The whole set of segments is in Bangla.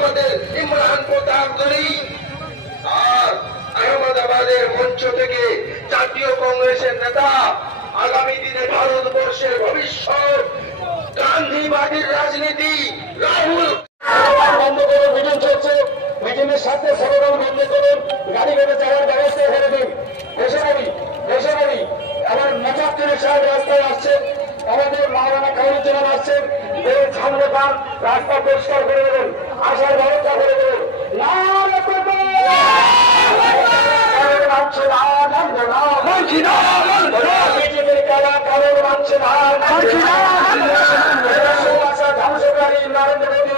আমাদের ইমরান প্রতাপগড়ি আর আহমেদাবাদের মঞ্চ থেকে জাতীয় কংগ্রেসের নেতা আগামী দিনে ভারতবর্ষের ভবিষ্যৎ গান্ধীবাদীর রাজনীতি রাহুল বন্ধ করুন। মিটিং চলছে, মিটিংয়ের সাথে সরকার বন্ধ করুন, গাড়ি করে যাওয়ার ব্যবস্থা করে দিন। দেশে বাড়ি আমার মুজাফফর সাহেব রাস্তায় আসছেন, আমাদের মাওলানা খায়রুজ্জামান আসছেন, সামনে পান রাস্তা পরিষ্কার করে দেবেন, আসার ব্যবস্থা করে দেবেন। বিজেপির কারা কারণ মানছে না, ধ্বংসকারী নরেন্দ্র মোদী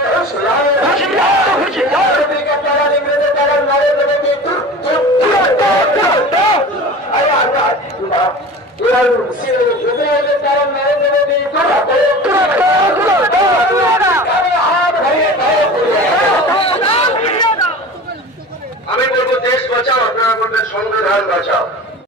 আমি বলবো দেশ বাঁচাও, আপনারা বলবেন সংবিধান বাঁচাও।